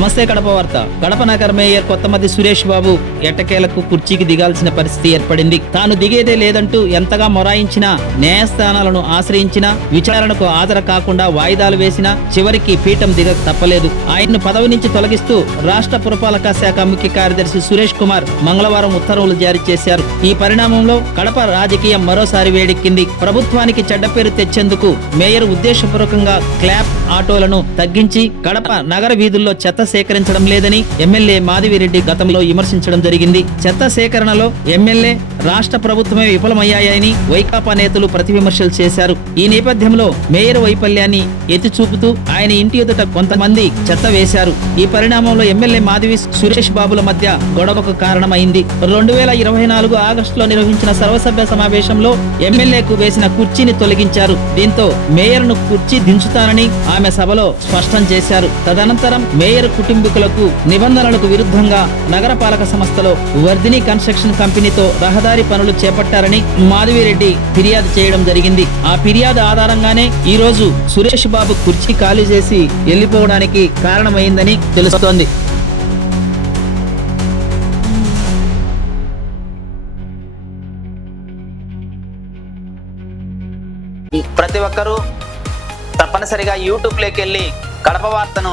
నమస్తే కడప వార్త. కడప నగర మేయర్ కొత్తమది సురేష్ బాబు ఎట్టకేలకు కుర్చీకి దిగాల్సిన పరిస్థితి ఏర్పడింది. తాను దిగేదే లేదంటూ ఎంతగా మొరాయించినా న్యాయస్థానాలను ఆశ్రయించినా విచారణకు హాజరు కాకుండా వాయిదాలు వేసినా చివరికి పీఠం దిగ తప్పలేదు. ఆయన్ను పదవి నుంచి తొలగిస్తూ రాష్ట్ర పురపాలక శాఖ ముఖ్య కార్యదర్శి సురేష్ కుమార్ మంగళవారం ఉత్తర్వులు జారీ చేశారు. ఈ పరిణామంలో కడప రాజకీయం మరోసారి వేడెక్కింది. ప్రభుత్వానికి చెడ్డ పేరు తెచ్చేందుకు మేయర్ ఉద్దేశపూర్వకంగా క్లాప్ ఆటోలను తగ్గించి కడప నగర వీధుల్లో చెత్త సేకరించడం లేదని ఎమ్మెల్యే మాధవిరెడ్డి గతంలో విమర్శించడం జరిగింది. చెత్త సేకరణలో ఎమ్మెల్యే రాష్ట్ర ప్రభుత్వమే విఫలమయ్యాయని వైకాపా నేతలు ప్రతి విమర్శలు చేశారు. ఈ నేపథ్యంలో మేయర్ వైఫల్యాన్ని ఎత్తి చూపుతూ ఆయన ఇంటి ఎదుట కొంతమంది చెత్త వేశారు. ఈ పరిణామంలో ఎమ్మెల్యే మాధవి సురేష్ బాబుల మధ్య గొడవకు కారణమైంది. రెండు వేల ఇరవై నాలుగు ఆగస్టులో నిర్వహించిన సర్వసభ్య సమావేశంలో ఎమ్మెల్యేకు వేసిన కుర్చీని తొలగించారు. దీంతో మేయర్ను కుర్చీ దించుతానని ఆమె సభలో స్పష్టం చేశారు. తదనంతరం మేయర్ కుటుంబీకులకు నిబంధనలకు విరుద్ధంగా నగరపాలక సంస్థలో వర్ధిని కన్స్ట్రక్షన్ కంపెనీతో రహదారి పనులు చేపట్టారని మాధవిరెడ్డి ఫిర్యాదు చేయడం జరిగింది. ఆ ఫిర్యాదు ఆధారంగానే ఈ రోజు సురేష్ బాబు కుర్చీ ఖాళీ చేసి వెళ్ళిపోవడానికి కారణమైందని తెలుస్తోంది. ప్రతి ఒక్కరూ తప్పనిసరిగా యూట్యూబ్లోకి వెళ్ళి కడప వార్తను